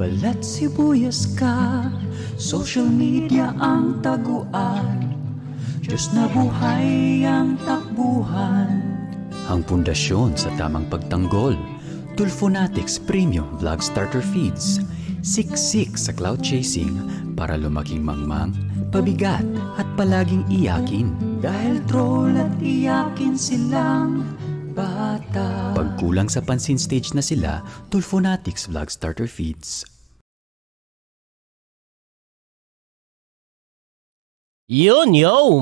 Balat sibuyas ka, social media ang taguan, Diyos na buhay ang takbuhan. Ang pundasyon sa tamang pagtanggol, Tulfonatics Premium Vlog Starter Feeds. Siksik sa cloud chasing para lumaking mangmang, pabigat at palaging iyakin. Dahil troll at iyakin silang bata. Pagkulang sa pansin stage na sila, Tulfonatics Vlog Starter Feeds. Yun,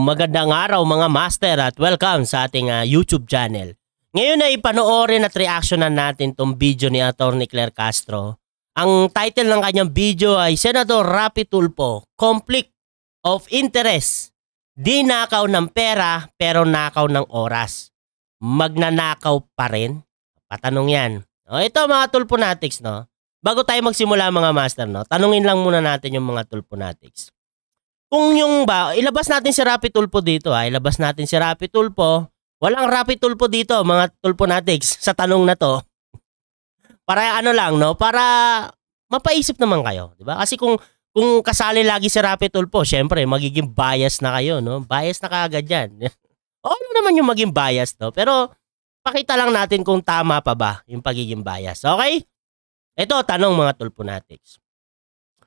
magandang araw mga master at welcome sa ating YouTube channel. Ngayon ay panoorin at reactionan natin tong video ni Atty. Claire Castro. Ang title ng kanyang video ay Senador Raffy Tulfo, Conflict of Interest. Di nakaw ng pera pero nakaw ng oras. Magnanakaw pa rin? Patanong yan. O, ito mga Tulfonatics, no? Bago tayo magsimula mga master, no? Tanungin lang muna natin yung mga Tulfonatics. Kung yung ilabas natin si Raffy Tulfo dito, ilabas natin si Raffy Tulfo. Walang Raffy Tulfo dito, mga Tulfonatics, sa tanong na to. Para ano lang, no? Para mapaisip naman kayo, di ba? Kasi kung kasali lagi si Raffy Tulfo, syempre magiging bias na kayo, no? Bias na kaagad yan. O ano naman yung maging bias, no? Pero pakita lang natin kung tama pa ba yung pagiging bias. Okay? Ito, tanong mga Tulfonatics.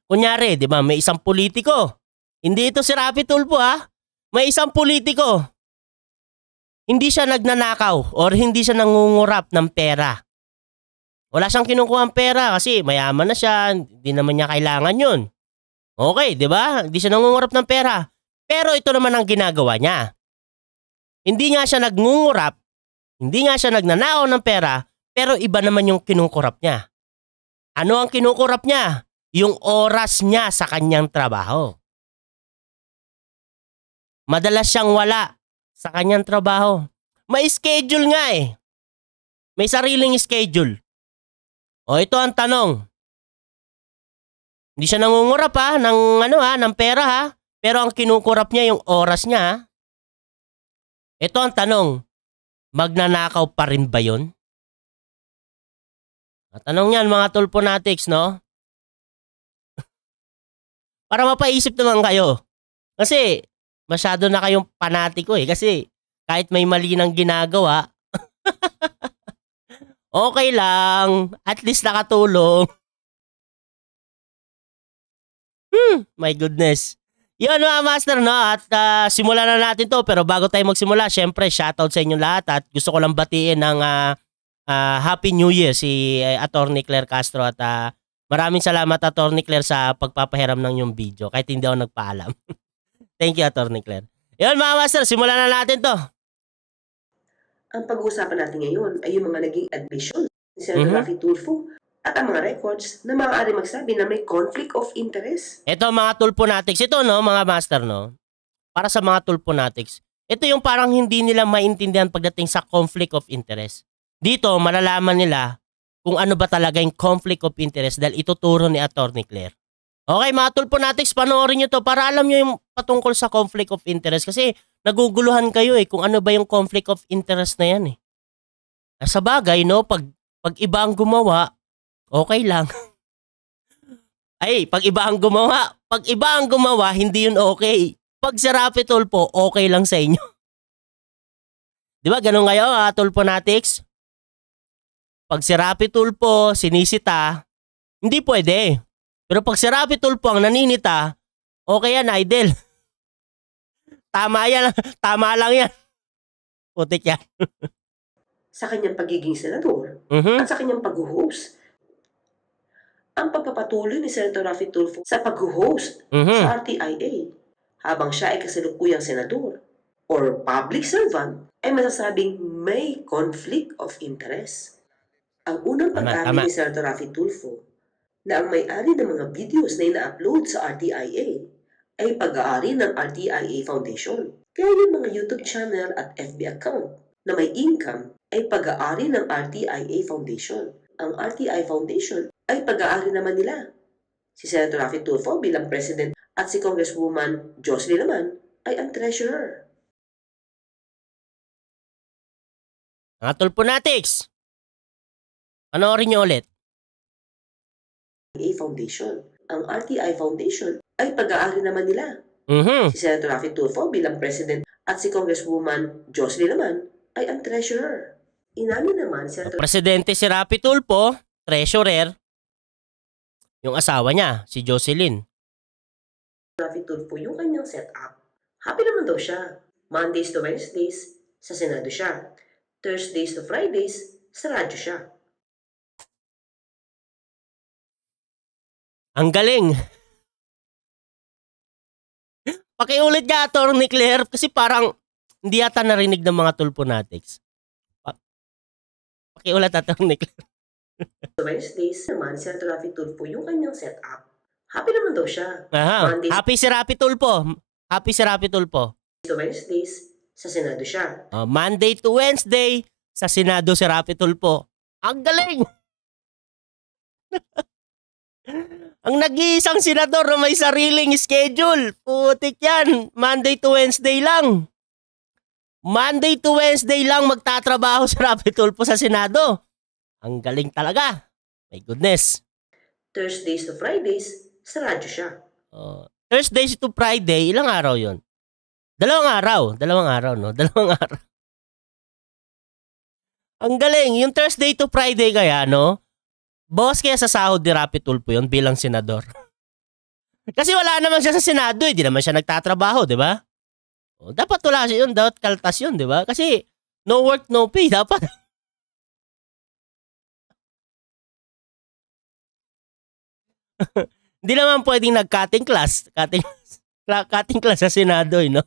Kunyari, di ba, may isang politiko. Hindi ito si Raffy Tulfo, ha? May isang politiko. Hindi siya nagnanakaw or hindi siya nangungurap ng pera. Wala siyang kinukuha ng pera kasi mayaman na siya, hindi naman niya kailangan yun. Okay, di ba? Hindi siya nangungurap ng pera. Pero ito naman ang ginagawa niya. Hindi nga siya nagngungurap, hindi nga siya nagnanakaw ng pera, pero iba naman yung kinukurap niya. Ano ang kinukurap niya? Yung oras niya sa kanyang trabaho. Madalas siyang wala sa kanyang trabaho. May schedule nga eh. May sariling schedule. O ito ang tanong. Hindi siya nangungurap ng pera ha. Pero ang kinukurap niya yung oras niya ha. Ito ang tanong. Magnanakaw pa rin ba yun? Tanong yan mga Tulfonatics, no? Para mapaisip naman kayo. Kasi masyado na kayong panatiko eh. Kasi kahit may mali nang ginagawa, okay lang. At least nakatulong. My goodness. Yun mga master, no? At simulan na natin to. Pero bago tayo magsimula, syempre shoutout sa inyong lahat. At gusto ko lang batiin ng Happy New Year si Atty. Claire Castro. At maraming salamat Atty. Claire sa pagpapahiram ng yung video. Kahit hindi ako nagpaalam. Thank you Atty. Claire. Yun mga master, simulan na natin to. Ang pag-uusapan natin ngayon ay yung mga naging admission ni Senator Raffy Tulfo at ang mga records na maaari magsabi na may conflict of interest. Ito mga Tulfonatics, ito no mga master no. Para sa mga Tulfonatics, ito yung parang hindi nila maintindihan pagdating sa conflict of interest. Dito malalaman nila kung ano ba talaga yung conflict of interest dahil ituturo ni Atty. Claire. Okay mga Tulfonatics, panoorin nyo to para alam nyo yung patungkol sa conflict of interest kasi naguguluhan kayo eh kung ano ba yung conflict of interest na yan eh. Sa bagay no, pag iba ang gumawa, okay lang. Ay, pag iba ang gumawa, hindi yun okay. Pag si Raffy Tulfo, okay lang sa inyo. Di ba ganun kayo Tulfonatics? Pag si Raffy Tulfo, sinisita, hindi pwede. Pero pag si Raffy Tulfo ang naninita, okay yan, idol. Tama yan, tama lang yan. Putik yan. Sa kanyang pagiging senador at sa kanyang pag-host. Ang pagpapatuloy ni Senator Raffy Tulfo sa pag-host sa RTIA habang siya ay kasalukuyang senador or public servant ay masasabing may conflict of interest. Ang unang pag-amin ni Senator Raffy Tulfo na ang may-ari ng mga videos na ina-upload sa RTIA ay pag-aari ng RTIA Foundation. Kaya yung mga YouTube channel at FB account na may income ay pag-aari ng RTIA Foundation. Ang RTI Foundation ay pag-aari naman nila. Si Senator Raffy Tulfo bilang President at si Congresswoman Jocelyn naman ay ang Treasurer. Mga Tulfonatics, panoorin nyo ulit. Foundation. Ang RTI Foundation ay pag-aari naman nila. Mhm. Si Senator Raffy Tulfo bilang President at si Congresswoman Jocelyn naman ay ang Treasurer. Inamin naman si Senator Presidente si Raffy Tulfo, treasurer. Yung asawa niya, si Jocelyn. Raffy Tulfo yung kanyang setup. Happy naman daw siya. Mondays to Wednesdays, sa Senado siya. Thursdays to Fridays, sa radyo siya. Ang galing. Pakiulit ka, Atty. Claire, kasi parang hindi yata narinig ng mga Tulfonatics. Pakiulit, Atty. Claire. Wednesdays naman, si Senator Raffy Tulfo yung kanyang setup. Happy naman daw siya. Aha. Mondays Happy si Raffy Tulfo. Happy si Raffy Tulfo. to Wednesdays, sa Senado siya. Monday to Wednesday, sa Senado si Raffy Tulfo. Ang galing! Ang nag-iisang senador na may sariling schedule. Putik yan. Monday to Wednesday lang. Monday to Wednesday lang magtatrabaho si Raffy Tulfo sa Senado. Ang galing talaga. My goodness. Thursdays to Fridays, sa radyo siya. Thursdays to Friday, ilang araw yon? Dalawang araw, no? Dalawang araw. Ang galing. Yung Thursday to Friday kaya, no? Boss kaya sa sahod ni Raffy Tulfo yun bilang senador. Kasi wala naman siya sa Senado, eh. Di naman siya nagtatrabaho, di ba? Dapat wala siya yun. Dapat kaltas yun, di ba? Kasi no work, no pay. Dapat. Hindi naman pwedeng nag-cutting class. Cutting class sa Senado, eh, no?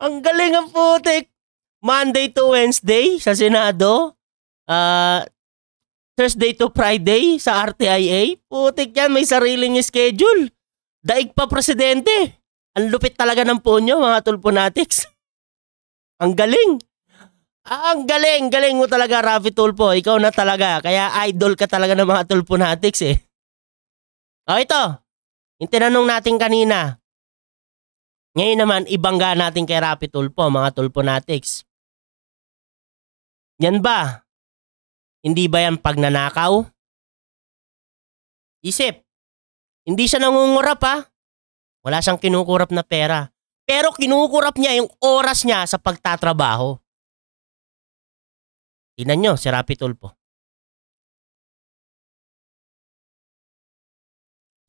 Ang galing ang putik. Monday to Wednesday sa Senado. Thursday to Friday sa RTIA. Putik yan, may sariling schedule. Daig pa presidente. Ang lupit talaga ng punyo, mga Tulfonatics. Ang galing. Ang galing. Galing mo talaga, Raffy Tulfo. Ikaw na talaga. Kaya idol ka talaga ng mga Tulfonatics, eh. Ito. Yung tinanong natin kanina. Ngayon naman, ibangga natin kay Raffy Tulfo, mga Tulfonatics. Yan ba? Hindi ba yan pagnanakaw? Isip. Hindi siya nangungurap, ha? Wala siyang kinukurap na pera. Pero kinukurap niya yung oras niya sa pagtatrabaho. Tingnan nyo, si Raffy Tulfo.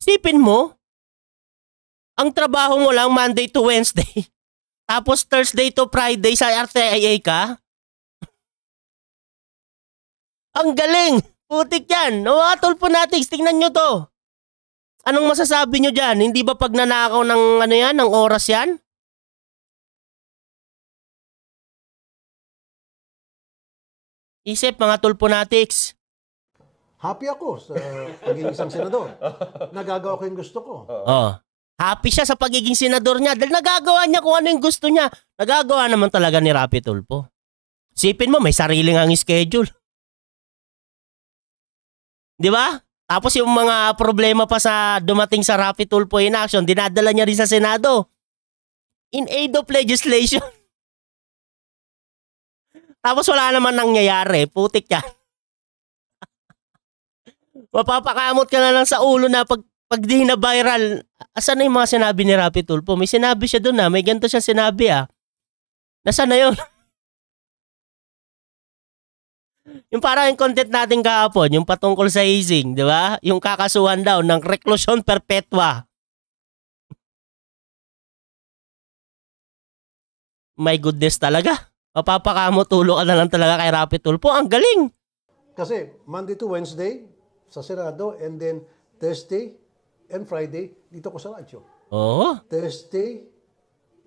Isipin mo, ang trabaho mo lang Monday to Wednesday. Tapos Thursday to Friday sa RTIA ka. Ang galing! Putik yan! No, mga Tulfonatics, tingnan nyo to. Anong masasabi nyo dyan? Hindi ba pagnanakaw ng ano yan, ng oras yan? Isip, mga Tulfonatics. Happy ako sa pagiging isang senador. Nagagawa ko yung gusto ko. Happy siya sa pagiging senador niya dahil nagagawa niya kung ano yung gusto niya. Nagagawa naman talaga ni Raffy Tulfo. Isipin mo, may sariling ang schedule. Di ba? Tapos yung mga problema pa sa dumating sa Raffy Tulfo in action, dinadala niya rin sa Senado. In aid of legislation. Tapos wala naman nangyayari. Putik yan. Mapapakamot ka na lang sa ulo na pag di na viral. Asan na yung mga sinabi ni Raffy Tulfo? May sinabi siya doon na. May ganito siya sinabi Nasaan na yun? Yung parang yung content natin kahapon, yung patungkol sa hazing, di ba? Yung kakasuhan daw ng reclusion perpetua. My goodness talaga. Mapapakamot ulo ka na lang talaga kay Raffy Tulfo. Ang galing. Kasi Monday to Wednesday sa Senado and then Thursday and Friday dito ko sa radyo. Oo. Thursday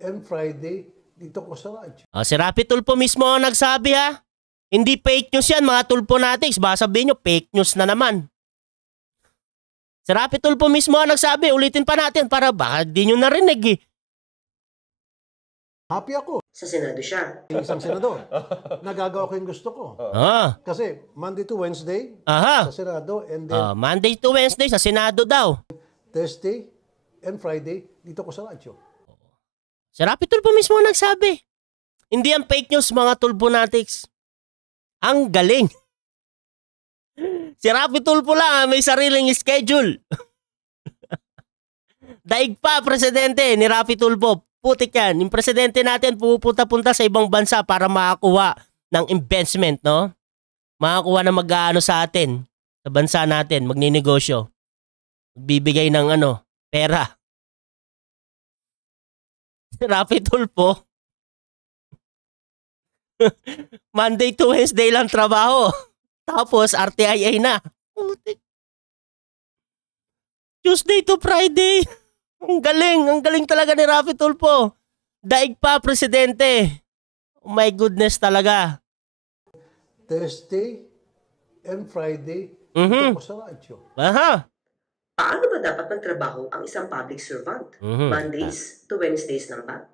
and Friday dito ko sa radyo. Si Raffy Tulfo mismo ang nagsabi Hindi fake news yan, mga Tulfonatics. Baka sabihin nyo, fake news na naman. Si Raffy Tulfo mismo ang nagsabi. Ulitin pa natin para baka di nyo narinig Happy ako. Sa Senado siya. Isang senador. Nagagawa ko yung gusto ko. Kasi Monday to Wednesday sa Senado and then Monday to Wednesday sa Senado daw. Thursday and Friday dito ko sa radyo. Si Raffy Tulfo mismo ang nagsabi. Hindi ang fake news, mga Tulfonatics. Ang galing. Si Rapi Tulfo lang may sariling schedule. Daig pa, presidente ni Rapi Tulfo. Putik yan. Yung presidente natin pupunta-punta sa ibang bansa para makakuha ng investment, no? Makakuha na mag-aano sa atin, sa bansa natin, magninegosyo. Bibigay ng pera. Si Rapi Tulfo, Monday to Wednesday lang trabaho. Tapos RTIA na. Tuesday to Friday. Ang galing talaga ni Rapi Tulfo. Daig pa, presidente. Oh my goodness talaga. Thursday and Friday, ito po sa radyo. Aha. Paano ba dapat magtrabaho ang isang public servant? Mondays to Wednesdays lang ba?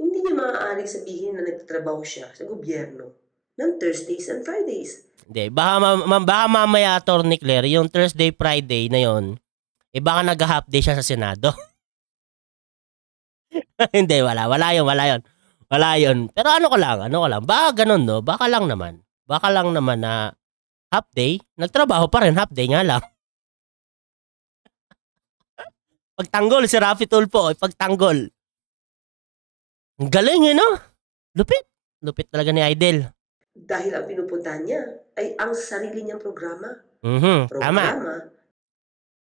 Hindi niya maaaring sabihin na nagtatrabaho siya sa gobyerno ng Thursdays and Fridays. Hindi, baka mamaya, Atty. Claire, yung Thursday, Friday na yon, baka nag-half day siya sa Senado. Hindi, wala yun. Pero ano ko lang, baka ganun, no? Baka lang naman na half day, nagtrabaho pa rin, half day nga lang. Pagtanggol si Rapi Tulfo, pagtanggol. Ang galing no? Lupit talaga ni Idol. Dahil ang pinupuntahan niya ay ang sarili niyang programa. Tama.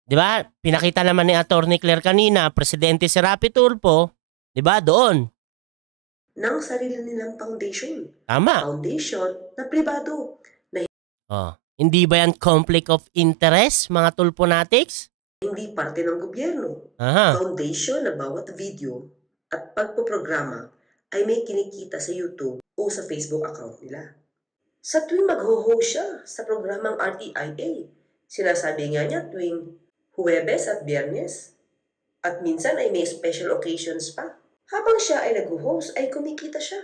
Di ba? Pinakita naman ni Atty. Claire kanina, presidente si Rapi Tulfo, di ba? Doon. Ng sarili nilang foundation. Tama. Foundation na pribado. Hindi ba yan conflict of interest, mga Tulfonatics? Hindi parte ng gobyerno. Foundation na bawat video at pagpoprograma ay may kinikita sa YouTube o sa Facebook account nila. Sa tuwing mag-ho-host siya sa programang RTIA, sinasabi nga niya tuwing Huwebes at Biyernes. At minsan ay may special occasions pa. Habang siya ay nag-host ay kumikita siya.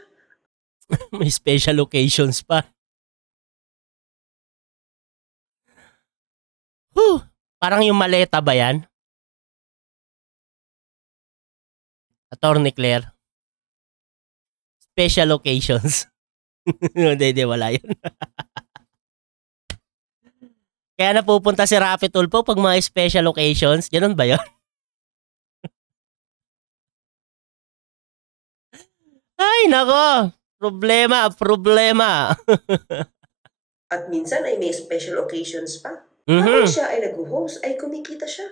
May special occasions pa. Parang yung maleta ba yan? Atty. Claire. Special occasions. Hindi, wala yun. Kaya napupunta si Rapi Tulfo pag mga special occasions. Ganun ba yun? Ay, nako. Problema. At minsan ay may special occasions pa. Habang siya ay nag-host ay kumikita siya.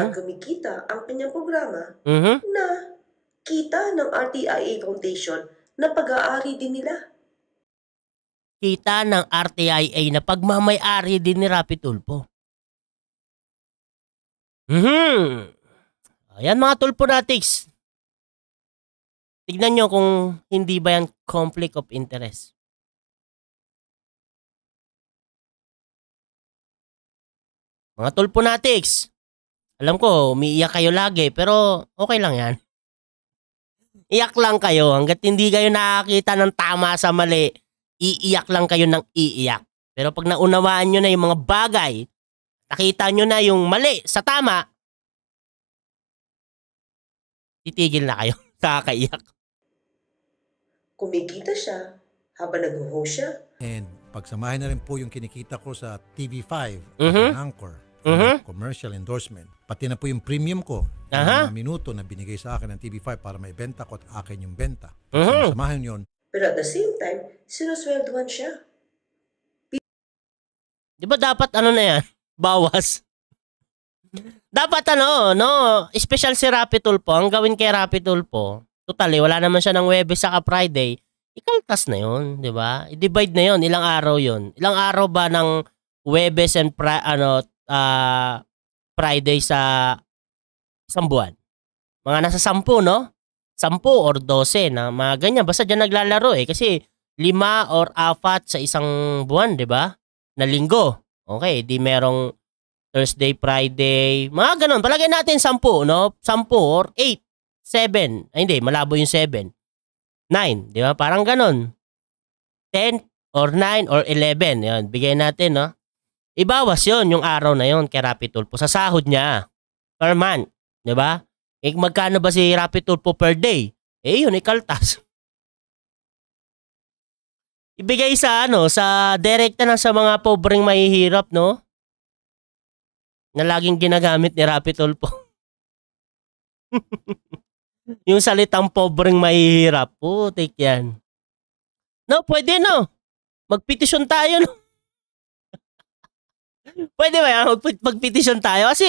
At kumikita ang kanyang programa na kita ng RTIA Foundation na pag-aari din nila. Kita ng RTIA na pagmamay-ari din ni Rapi Tulfo. Ayan mga Tulfonatics. Tignan nyo kung hindi ba yan conflict of interest. Mga Tulfonatics, alam ko, umiiyak kayo lagi, pero okay lang yan. Iyak lang kayo hanggat hindi kayo nakakita ng tama sa mali. Iiyak lang kayo ng iiyak. Pero pag naunawaan nyo na yung mga bagay, nakita nyo na yung mali sa tama, titigil na kayo sa kakaiyak. Kumikita siya habang nag-host siya. And pagsamahin na rin po yung kinikita ko sa TV5, Anchor, commercial endorsement. Pati na po yung premium ko, yung mga minuto na binigay sa akin ng TV5 para may benta ko at akin yung benta. Samahin yun. Pero at the same time, sinusweldohan siya. Di ba dapat na yan? Bawas. Dapat special si Rapi Tulfo. Ang gawin kay Rapi Tulfo, totally, wala naman siya ng Webes saka Friday. Ikaltas na yun, di ba? I-divide na yun. Ilang araw yun? Ilang araw ba ng Webes and Friday sa isang buwan? Mga nasa 10, no? 10 or 12 na mga ganyan. Basta dyan naglalaro kasi 5 or 4 sa isang buwan, di ba? Na linggo. Okay, di merong Thursday, Friday, mga ganon. Palagay natin 10, no? 10 or 8, 7. Ay, hindi, malabo yung 7. 9, di ba? Parang ganon. 10 or 9 or 11. Yan, bigay natin, no? Ibawas yon yung araw na yon kay Rapi Tulfo sa sahod niya per month, di ba? Magkano ba si Rapi Tulfo per day? Yun, ikaltas. ibigay sa sa direkta na sa mga pobreng mahihirap, no? Na laging ginagamit ni Rapi Tulfo. Yung salitang pobreng mahihirap, putik yan. No, pwede no. Magpetisyon tayo, no? Pwede ba yan? Magpetisyon tayo? Kasi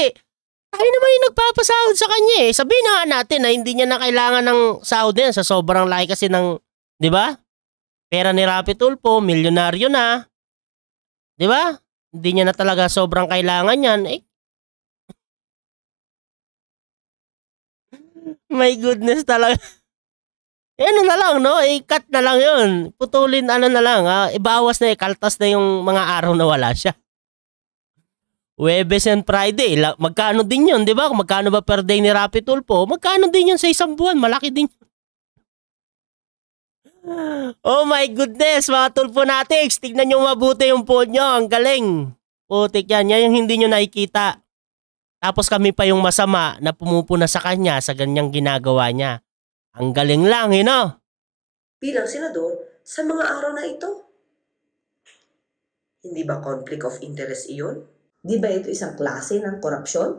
tayo naman yung nagpapasahod sa kanya eh. Sabihin na nga natin na hindi niya na kailangan ng sahod yan sa sobrang laki kasi ng, di ba? Pera ni Rapi Tulfo, milyonaryo na. Di ba? Hindi niya na talaga sobrang kailangan yan. Eh, my goodness talaga. Ano na lang, no? I-cut na lang yun. Putulin, na lang. Ibawas na, kaltas na yung mga araw na wala siya. Huwebes and Friday, magkano din yun, di ba? Magkano ba per day ni Rapi Tulfo? Magkano din yun sa isang buwan? Malaki din. Oh my goodness, mga Tulfonatics. Tignan nyo mabuti yung phone nyo. Ang galing. Putik yan. Yan yung hindi nyo nakikita. Tapos kami pa yung masama na pumupuna sa kanya sa ganyang ginagawa niya. Ang galing lang, Bilang senador, sa mga araw na ito. Hindi ba conflict of interest iyon? Di ba ito isang klase ng korupsyon?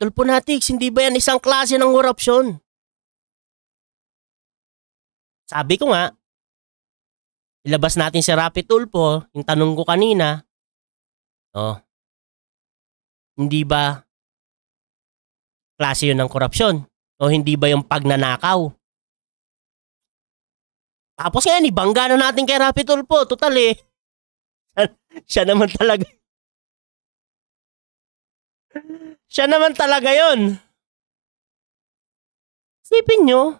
Tulfonatics, hindi ba yan isang klase ng korupsyon? Sabi ko nga, ilabas natin si Rapi Tulfo, yung tanong ko kanina, hindi ba klase yun ng korupsyon? O hindi ba yung pagnanakaw? Tapos nga, ibangga na natin kay Rapi Tulfo. Total eh. Siya naman talaga. Siya naman talaga yun. Isipin nyo,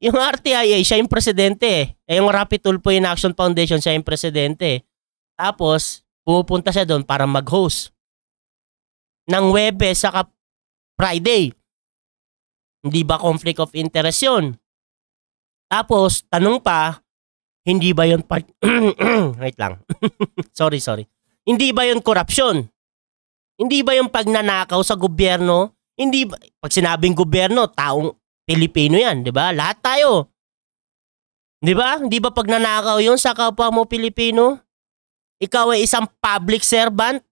yung RTIA, siya yung presidente. Yung Rapi Tulfo in Action Foundation, siya yung presidente. Tapos, pumupunta siya doon para mag-host ng Huwebes saka Friday. Hindi ba conflict of interest yun? Tapos, tanong pa, hindi ba yun wait lang. sorry. Hindi ba yun korupsyon? Hindi ba yung pagnanakaw sa gobyerno? Hindi ba, pag sinabing gobyerno, taong Pilipino yan, di ba? Lahat tayo. Di ba? Hindi ba pagnanakaw yun sa kapwa mo Pilipino? Ikaw ay isang public servant.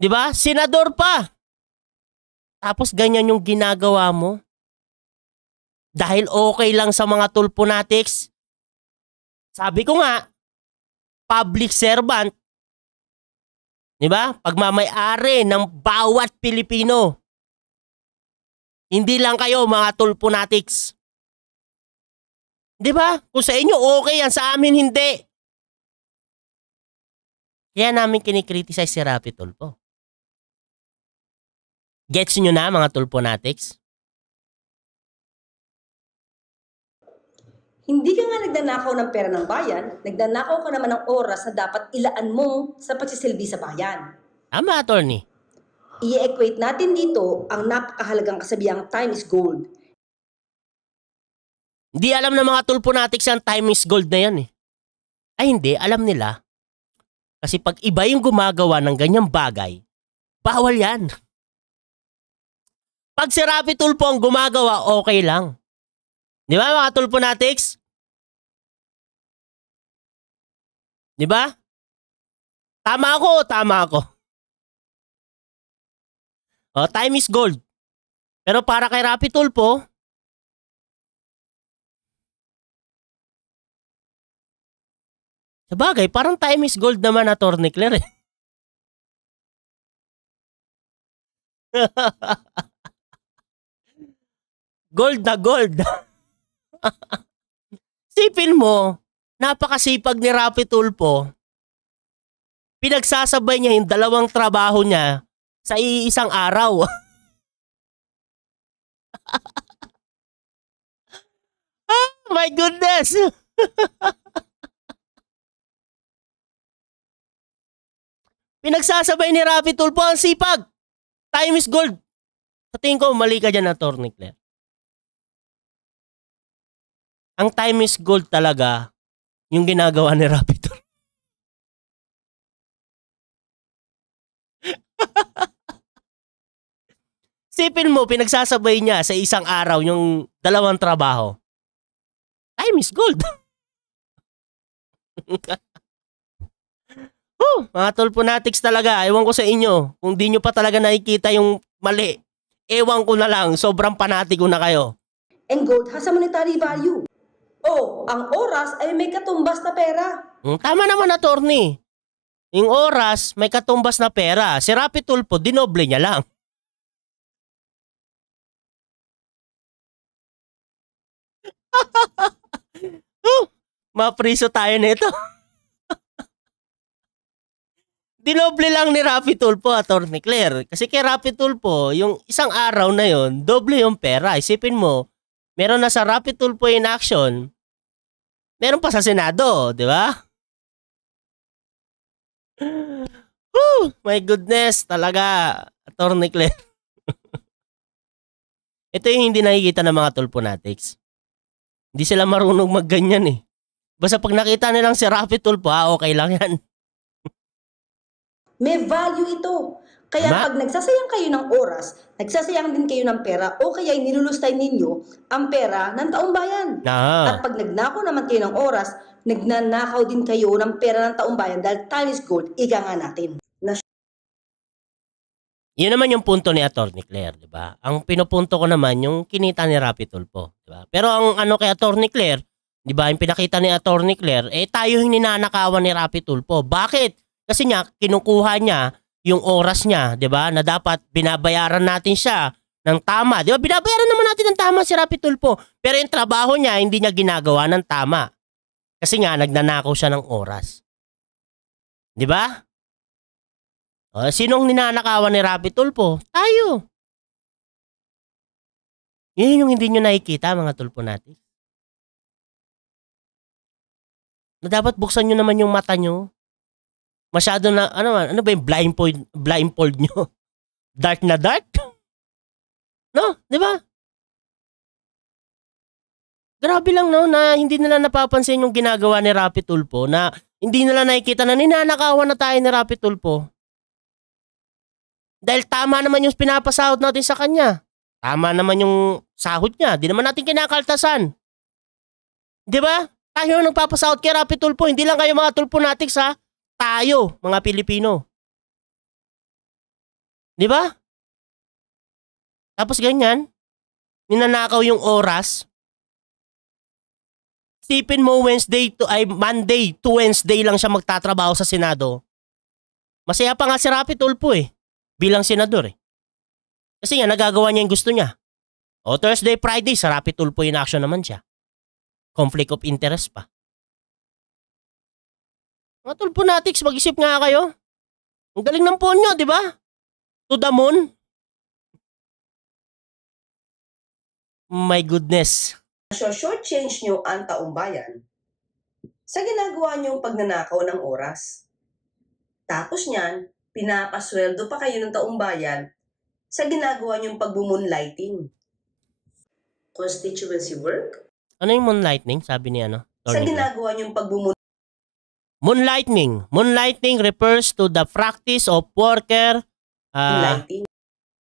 Di ba? Senador pa. Tapos ganyan yung ginagawa mo. Dahil okay lang sa mga Tulfonatics. Sabi ko nga, public servant. Di ba? Pagmamay-ari ng bawat Pilipino. Hindi lang kayo mga Tulfonatics. Di ba? Kung sa inyo okay yan, sa amin hindi. Kaya namin kinikriticize si Rapi Tulfo. Gets nyo na mga Tulfonatics? Hindi ka nga nagnanakaw ng pera ng bayan, nagnanakaw ka naman ng oras na dapat ilaan mo sa pagsisilbi sa bayan. Tama, attorney. I-equate natin dito ang napakahalagang kasabihang time is gold. Hindi alam ng mga Tulfonatics ang time is gold na yan eh. Ay hindi, alam nila. Kasi pag iba yung gumagawa ng ganyang bagay, bawal yan. Pag si Rapi Tulfo ang gumagawa, okay lang. Di ba mga Tulfonatics? Di ba? Tama ako. Time is gold. Pero para kay Rapi Tulfo, sabagay, parang time is gold naman, Atty. Claire eh. Gold na gold. Sipin mo, napakasipag ni Rapi Tulfo. Pinagsasabay niya yung dalawang trabaho niya sa iisang araw. Oh my goodness! Pinagsasabay ni Rapi Tulfo ang sipag. Time is gold. Sa tingin ko, mali ka dyan, Atty. Claire. Ang time is gold talaga yung ginagawa ni Rapi Tulfo. Sipin mo, pinagsasabay niya sa isang araw yung dalawang trabaho. Time is gold. Mga Tulponatics talaga. Ewan ko sa inyo. Kung di nyo pa talaga nakikita yung mali, ewan ko na lang. Sobrang panatiko na kayo. And gold has a monetary value. Oh, ang oras ay may katumbas na pera. Tama naman, attorney. Yung oras, may katumbas na pera. Si Rapi Tulfo, dinoble niya lang. Mapriso tayo nito. Dinoble lang ni Rapi Tulfo, Attorney Claire. Kasi kay Rapi Tulfo, yung isang araw na yon, doble yung pera. Isipin mo, meron na sa Rapi Tulfo in action, meron pa sa Senado, di ba? My goodness, talaga, Attorney Claire. Ito yung hindi nakikita ng mga Tulponatics. Hindi sila marunong magganyan eh. Basta pag nakita nilang si Rapi Tulfo, okay lang yan. May value ito. Kaya pag nagsasayang kayo ng oras, nagsasayang din kayo ng pera o kaya nilulustay ninyo ang pera ng taong bayan. At pag nagnakaw naman kayo ng oras, nagnanakaw din kayo ng pera ng taong bayan dahil time is gold, ika nga natin. Yun naman yung punto ni Attorney Claire, di ba? Ang pinupunto ko naman yung kinita ni Rapi Tulfo, di ba? Pero ang ano kay Attorney Claire, di ba, yung pinakita ni Attorney Claire, tayo yung ninanakawan ni Rapi Tulfo. Bakit? Kasi niya, kinukuha niya yung oras niya, di ba, na dapat binabayaran natin siya ng tama. Di ba, binabayaran naman natin ng tama si Rapi Tulfo. Pero yung trabaho niya, hindi niya ginagawa ng tama. Kasi nga, nagnanakaw siya ng oras. Di ba? Sinong ninanakawan ni Rapi Tulfo? Tayo. Yun yung hindi nyo nakikita, mga Tulponatics. Na dapat buksan nyo naman yung mata nyo. Masyado na, ano ba yung blindfold nyo? Dark na dark? No, di ba? Grabe lang, no, na hindi nila napapansin yung ginagawa ni Rapi Tulfo, na hindi nila nakikita na ninanakawan na tayo ni Rapi Tulfo. Dahil tama naman yung pinapasahod natin sa kanya. Tama naman yung sahod niya. Di naman natin kinakaltasan. Di ba? Tayo nagpapasahod kay Rapi Tulfo. Hindi lang kayo mga Tulponatics, ha? Tayo, mga Pilipino. Di ba? Tapos ganyan, ninanakaw yung oras. Sipin mo Monday to Wednesday lang siya magtatrabaho sa Senado. Masaya pa nga si Rapi Tulfo bilang senador Kasi nga nagagawa niya yung gusto niya. O Thursday, Friday, sa Rapi Tulfo in action naman siya. Conflict of interest pa. Mga Tulponatics, mag-isip nga kayo. Ang galing ng phone nyo, di ba? To the moon. My goodness. Short change nyo ang taong bayan sa ginagawa nyong pagnanakaw ng oras. Tapos niyan, pinapasweldo pa kayo ng taong bayan sa ginagawa nyong pagbumoonlighting. Constituency work? Ano yung moonlighting? Sabi ni Sa ginagawa nyong Moonlighting. Moonlighting refers to the practice of worker... lighting.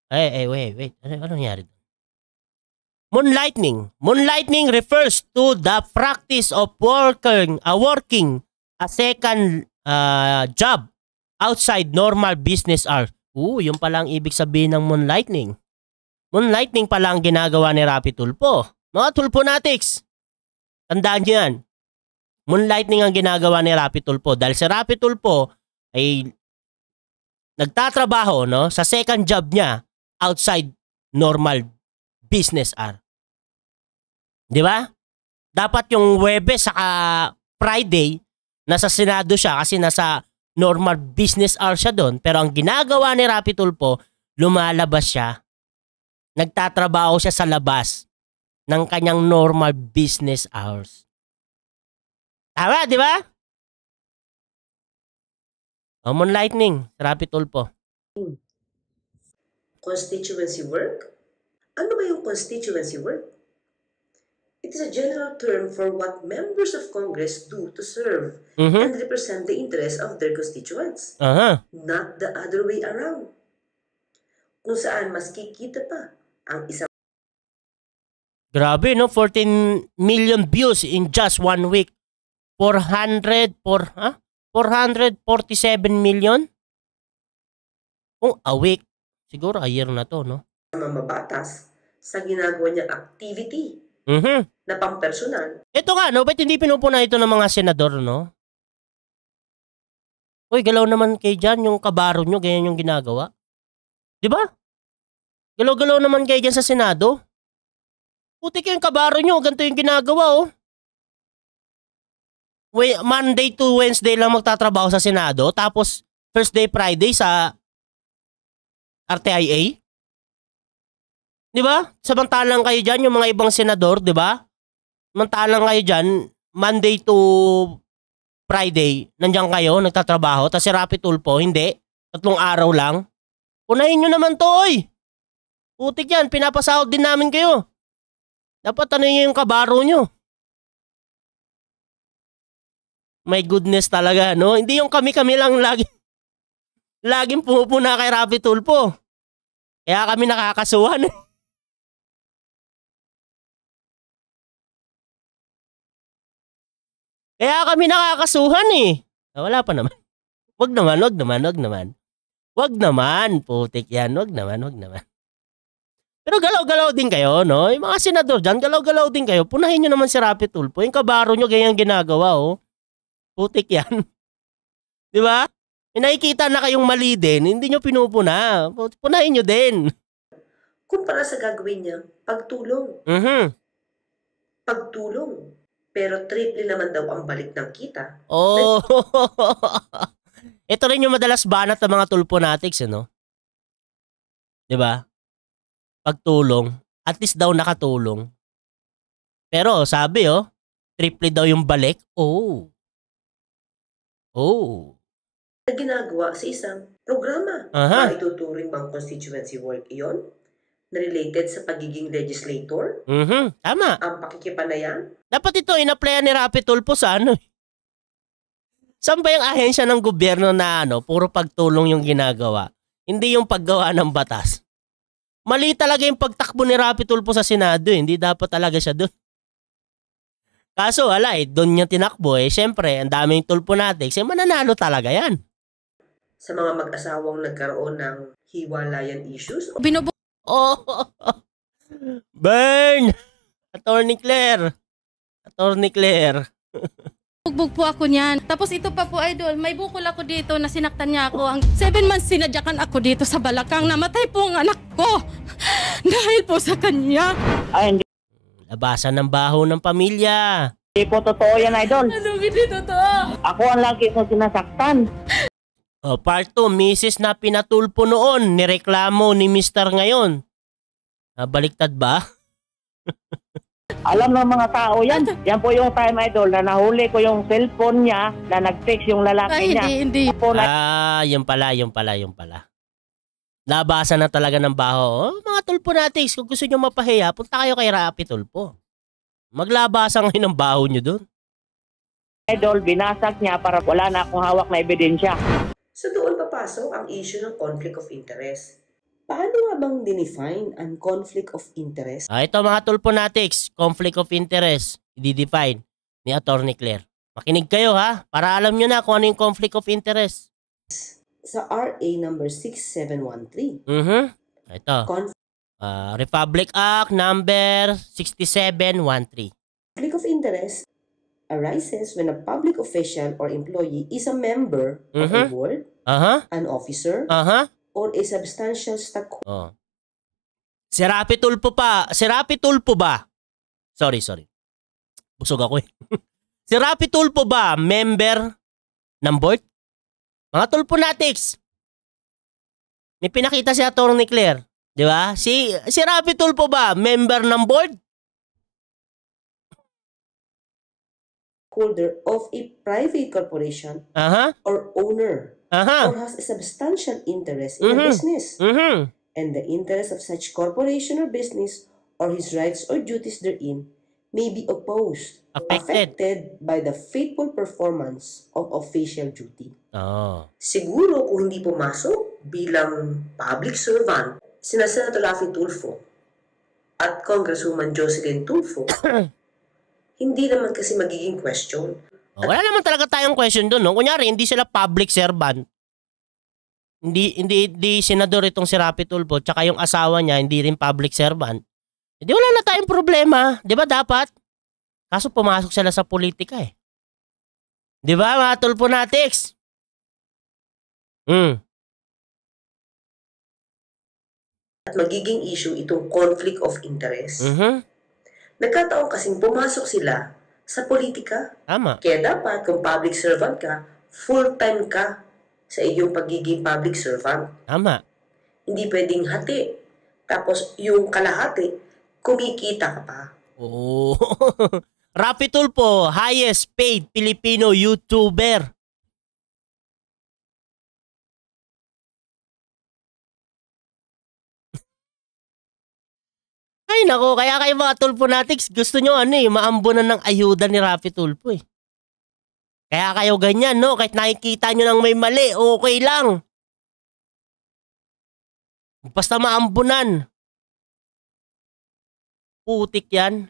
Wait. Ano nangyari? Moonlighting. Moonlighting refers to the practice of working a second job outside normal business hours. Yung pala ang ibig sabihin ng moonlighting. Moonlighting pala ang ginagawa ni Rapi Tulfo. Mga Tulponatics, tandaan nyo yan. Moonlighting ang ginagawa ni Rapi Tulfo. Dahil si Rapi Tulfo ay nagtatrabaho sa second job niya outside normal business hour. Di ba? Dapat yung Huwebes saka Friday nasa Senado siya kasi nasa normal business hour siya doon. Pero ang ginagawa ni Rapi Tulfo, lumalabas siya. Nagtatrabaho siya sa labas ng kanyang normal business hours. Tama, di ba? Moonlighting, Rapi Tulfo. Constituency work? Ano ba yung constituency work? It is a general term for what members of Congress do to serve and represent the interests of their constituents. Not the other way around. kung saan mas kikita pa ang isang Grabe, no? 14 million views in just 1 week. 447 million? Kung a week. Siguro a year na to, no? mamabatas sa ginagawa niyang activity na pampersonal. Ito nga, no? Ba't hindi pinupuna ito ng mga senador, no? Uy, galaw naman kayo dyan, yung kabaro nyo, ganyan yung ginagawa. Di ba? Galaw-galaw naman kayo dyan sa Senado. Putik yung kabaro nyo, ganito yung ginagawa, oh. Monday to Wednesday lang magtatrabaho sa Senado, tapos Thursday, Friday sa RTIA. Di ba? Samantalang kayo dyan, yung mga ibang senador, di ba? Samantalang kayo dyan, Monday to Friday, nandiyan kayo, nagtatrabaho, tapos si Rapi Tulfo, hindi. 3 araw lang. Unahin nyo naman to, oy. Putik yan, pinapasahod din namin kayo. Dapat ano yung kabaro nyo. My goodness talaga, no? Hindi yung kami-kami lang laging pumupuna kay Rapi Tulfo. Kaya kami nakakasuhan. Kaya kami nakakasuhan eh. Wala pa naman. Wag naman, putik yan. Wag naman. Pero galaw-galaw din kayo, no? Yung mga senador dyan, galaw-galaw din kayo. Punahin nyo naman si Rapi Tulfo. Yung kabaro nyo, ganyan ginagawa, oh. Putik yan. Di ba? Nakikita na kayong mali din, hindi nyo pinupuna. Punahin nyo din. Kumpara sa gagawin niya, pagtulong. Pagtulong. Pero triple naman daw ang balik ng kita. Oh. Ito rin yung madalas banat ng mga tulponatics, no? Di ba? Pagtulong. At least daw nakatulong. Pero sabi, oh, triple daw yung balik. Oh. Na ginagawa sa isang programa. Maituturing bang constituency work iyon? Na related sa pagiging legislator? Tama. Ang pakikipanayan? Dapat ito, in-applyan ni Rapi Tulfo sa ano? Saan ba yung ahensya ng gobyerno na ano, puro pagtulong yung ginagawa? Hindi yung paggawa ng batas. Mali talaga yung pagtakbo ni Rapi Tulfo sa Senado. Hindi dapat talaga siya doon. Kaso wala eh, doon niya tinakbo eh. Siyempre, ang daming tulponatics, eh mananalo talaga yan. Sa mga mag-asawang nagkaroon ng hiwalayan issues? Burn! Attorney Claire. Bugbog po ako niyan. Tapos ito pa po, idol, may bukol ako dito na sinaktan niya ako. 7 months sinadyakan ako dito sa balakang. Namatay po ang anak ko. Dahil po sa kanya. Ay, hindi Labasan ng baho ng pamilya. po totoo yan, idol. Anong hindi totoo? Ako ang lagi kong sinasaktan. Part 2, misis na pinatulpo noon, nireklamo ni Mr. ngayon. Baliktad ba? Alam ng mga tao yan. Yan po yung time, idol, na nahuli ko yung cellphone niya na nag-text yung lalaki niya. Hindi. Yun pala. Labasan na talaga ng baho. Mga tulponatics, kung gusto nyo mapahiya, punta kayo kay Rapi Tulfo. Maglabasan kayo ng baho nyo doon. Idol, binasag niya para wala na akong hawak na ebidensya. So doon papasok ang issue ng conflict of interest. Paano nga bang dinefine ang conflict of interest? Ito mga tulponatics, conflict of interest, i-define ni Attorney Claire. Makinig kayo ha, para alam nyo na kung ano yung conflict of interest. Sa RA number 6713. Ito. Republic Act number 6713. Conflict of interest arises when a public official or employee is a member of a board, an officer, or a substantial stakeholder. Si Rapi Tulfo ba? Sorry. Busog ako eh. Si Rapi Tulfo ba member ng board? Mga tulponatics. May pinakita si Attorney Claire. Di ba? Si Rapi Tulfo ba member ng board? Holder of a private corporation or owner or has a substantial interest in a business and the interest of such corporation or business or his rights or duties therein may be affected by the faithful performance of official duty. Siguro kung hindi pumasok bilang public servant sina Senator Raffy Tulfo at Congresswoman Jocelyn Tulfo, hindi naman kasi magiging question. Wala naman talaga tayong question doon, no? Kunyari, hindi sila public servant. Hindi senador itong si Raffy Tulfo, tsaka yung asawa niya, hindi rin public servant. Hindi wala na tayong problema. Di ba dapat? Kaso pumasok sila sa politika eh. Di ba mga Tulfonatics? At magiging issue itong conflict of interest. Mhm. Nagkataon kasing pumasok sila sa politika. Tama. Kaya dapat kung public servant ka, full-time ka sa iyong pagiging public servant. Tama. Hindi pwedeng hati. Tapos yung kalahati, kumikita ka pa. Oo. Raffy Tulfo, highest paid Filipino YouTuber. Ay nako, kaya kayo mga Tulfonatics, gusto nyo maambunan ng ayuda ni Raffy Tulfo eh. Kaya kayo ganyan, no? Kahit nakikita nyo nang may mali, okay lang. Basta maambunan. Putik yan.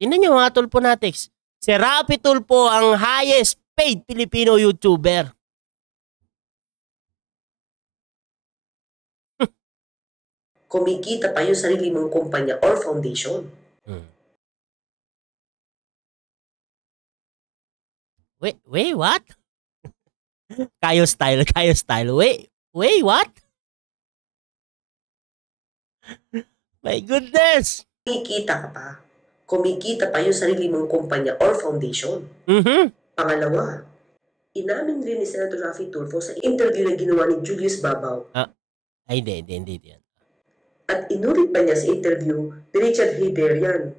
Tingnan nyo mga Tulfonatics. Si Raffy Tulfo ang highest paid Filipino YouTuber. Kumikita pa yung sarili mong kumpanya or foundation. Wait, what? Kayo style. Wait, what? My goodness! Kumikita pa yung sarili mong kumpanya or foundation. Pangalawa, inamin rin ni Senator Raffy Tulfo sa interview na ginawa ni Julius Babaw. Ay, hindi yan. At inulit pa niya sa interview ni Richard Hiderian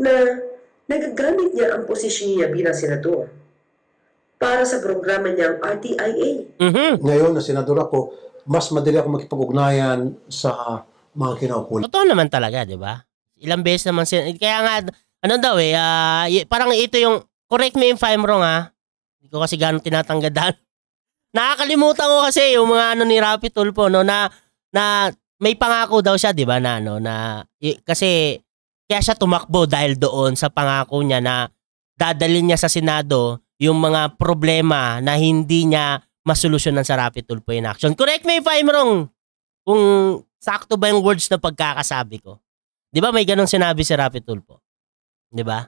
na nagagamit niya ang posisyon niya bilang senador para sa programa niyang RTIA. Ngayon na senador ako, mas madali ako makipag-ugnayan sa mga kinaukulan. Totoo naman talaga, di ba? Ilang beses naman kaya nga, parang ito yung, correct me if I'm wrong hindi ko kasi gano'ng tinatanggadan. Nakakalimutan ko kasi yung mga ni Raffy Tulfo, no, na may pangako daw siya, di ba, kasi kaya siya tumakbo dahil doon sa pangako niya na dadalhin niya sa Senado yung mga problema na hindi niya masolusyonan sa Raffy Tulfo in action. Correct me if I'm wrong kung sakto ba yung words na pagkakasabi ko. Di ba may ganong sinabi si Raffy Tulfo? Di ba?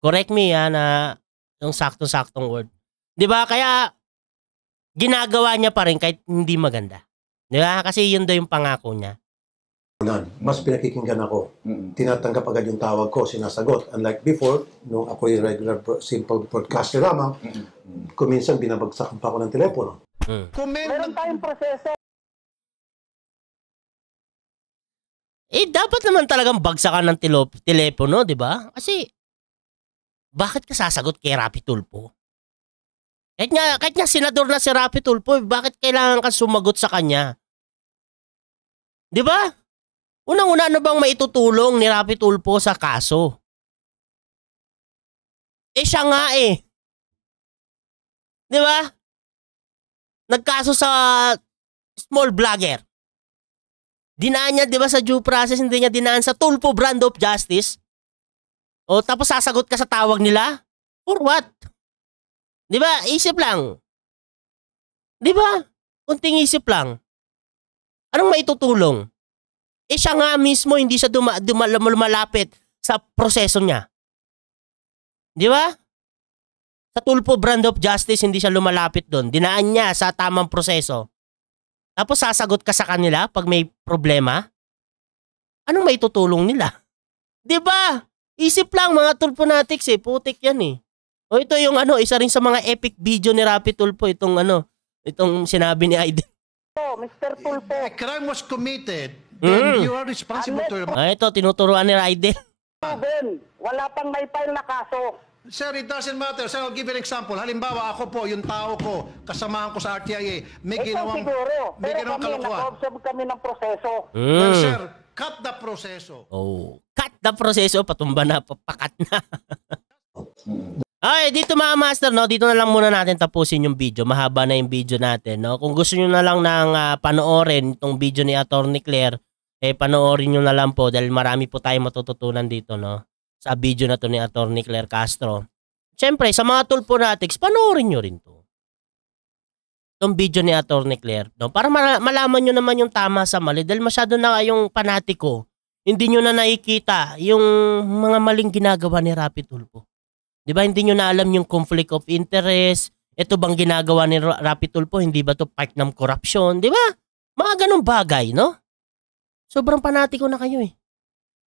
Correct me na yung saktong-saktong word. Di ba? Kaya ginagawa niya pa rin kahit hindi maganda. Di ba? Kasi yun daw yung pangako niya. Mas pinakikinggan ako. Tinatanggap agad yung tawag ko, sinasagot. Unlike before, nung ako yung regular simple broadcaster lamang, kuminsan binabagsakan pa ako ng telepono. Meron tayong proseso. Dapat naman talagang bagsakan ng telepono, di ba? Kasi, bakit ka sasagot kay Raffy Tulfo? Kahit nga senador na si Raffy Tulfo, bakit kailangan ka sumagot sa kanya? Di ba? Unang-una, ano bang maitutulong ni Raffy Tulfo sa kaso? Siya nga Di ba? Nagkaso sa small vlogger. Dinaan niya, di ba, sa due process, hindi niya dinaan sa Tulfo brand of justice. O tapos sasagot ka sa tawag nila? For what? Di ba? Isip lang. Di ba? Kunting isip lang. Anong maitutulong? Siya nga mismo hindi siya lumalapit sa proseso niya. Di ba? Sa Tulfo brand of justice, hindi siya lumalapit doon. Dinaan niya sa tamang proseso. Tapos sasagot ka sa kanila pag may problema? Anong maitutulong nila? Di ba? Isip lang mga Tulfonatics putik yan O ito yung isa rin sa mga epic video ni Raffy Tulfo, itong sinabi ni Aiden. Mr. Tulfo. A crime was committed, then you are responsible to... Ito, tinuturuan ni Aiden. Wala pang may file na kaso. Sir, it doesn't matter. Sir, I'll give you an example. Halimbawa, ako po, yung tao ko, kasamahan ko sa RTIA, may ginawang kalokohan. Nag-observe kami ng proseso. Well, sir, cut the proseso. Cut the proseso, patumba na, papakat na. Ay, dito mga master, no, dito na lang muna natin tapusin yung video. Mahaba na yung video natin, no. Kung gusto niyo na lang ng panoorin itong video ni Attorney Claire, panoorin niyo na lang po dahil marami po tayong matututunan dito, no, sa video na to ni Attorney Claire Castro. Siyempre, sa mga Tulfonatics, panoorin niyo rin to. Itong video ni Attorney Claire, no, para malaman niyo naman yung tama sa mali dahil masyado na kayong panatiko. Hindi niyo na nakikita yung mga maling ginagawa ni Rapi Tulfo. Di ba hindi nyo na alam yung conflict of interest? Ito bang ginagawa ni Rapi Tulfo? Hindi ba to part ng corruption? Di ba? Mga ganong bagay, no? Sobrang panatiko na kayo eh.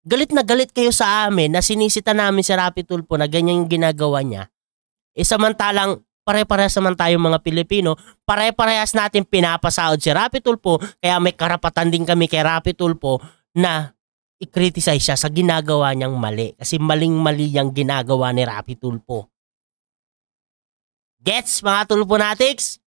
Galit na galit kayo sa amin na sinisita namin si Rapi Tulfo na ganyan yung ginagawa niya. Samantalang pare-parehas naman tayong mga Pilipino, pare-parehas natin pinapasahod si Rapi Tulfo, kaya may karapatan din kami kay Rapi Tulfo na i-criticize siya sa ginagawa niyang mali. Kasi maling-mali yung ginagawa ni Rapi Tulfo. Gets, mga Tulfonatics?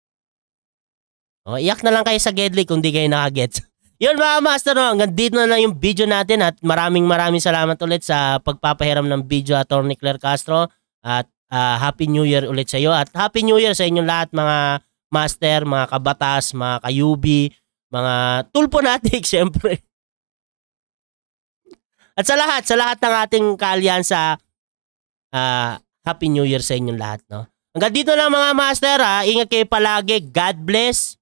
O, iyak na lang kayo sa Gedli kung di kayo nakagets. Yun mga master, no, hanggang dito na lang yung video natin at maraming salamat ulit sa pagpapahiram ng video Attorney Claire Castro at Happy New Year ulit sa iyo at Happy New Year sa inyong lahat mga master, mga kabatas, mga kayubi, mga Tulfonatics, syempre. At sa lahat ng ating kaalyansa, Happy New Year sa inyong lahat, no? Hanggang dito lang mga master, ingat kayo palagi. God bless.